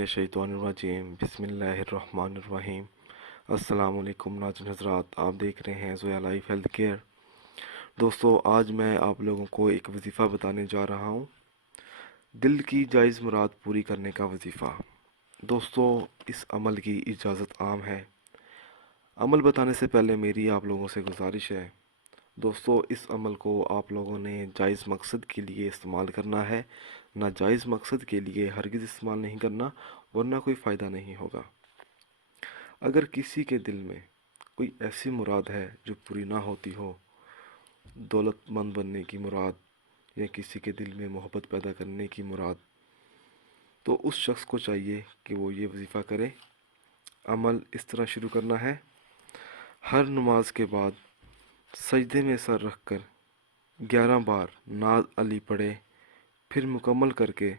मिनश्शैतानिर्रजीम बिस्मिल्लाहिर्रहमानिर्रहीम। अस्सलाम वालेकुम नाज़रीन हज़रात, आप देख रहे हैं ज़ोया लाइफ हेल्थ केयर। दोस्तों, आज मैं आप लोगों को एक वजीफ़ा बताने जा रहा हूँ, दिल की जायज़ मुराद पूरी करने का वजीफ़ा। दोस्तों, इस अमल की इजाज़त आम है। अमल बताने से पहले मेरी आप लोगों से गुजारिश है, दोस्तों, इस अमल को आप लोगों ने जायज़ मकसद के लिए इस्तेमाल करना है, नाजायज़ मकसद के लिए हरगिज़ इस्तेमाल नहीं करना, वरना कोई फ़ायदा नहीं होगा। अगर किसी के दिल में कोई ऐसी मुराद है जो पूरी ना होती हो, दौलतमंद बनने की मुराद या किसी के दिल में मोहब्बत पैदा करने की मुराद, तो उस शख्स को चाहिए कि वो ये वजीफ़ा करे। अमल इस तरह शुरू करना है, हर नमाज के बाद सजदे में सर रख कर 11 बार नाज अली पढ़े, फिर मुकम्मल करके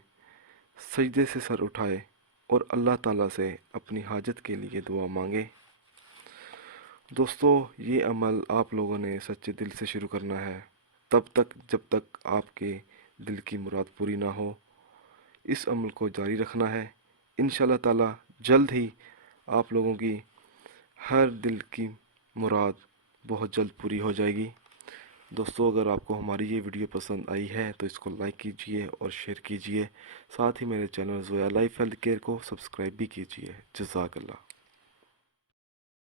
सजदे से सर उठाए और अल्लाह ताला से अपनी हाजत के लिए दुआ मांगे। दोस्तों, ये अमल आप लोगों ने सच्चे दिल से शुरू करना है, तब तक जब तक आपके दिल की मुराद पूरी ना हो। इस अमल को जारी रखना है। इंशाल्लाह ताला जल्द ही आप लोगों की हर दिल की मुराद बहुत जल्द पूरी हो जाएगी। दोस्तों, अगर आपको हमारी ये वीडियो पसंद आई है तो इसको लाइक कीजिए और शेयर कीजिए। साथ ही मेरे channel Zoya life health care को सब्सक्राइब भी कीजिए। जज़ाकल्लाह।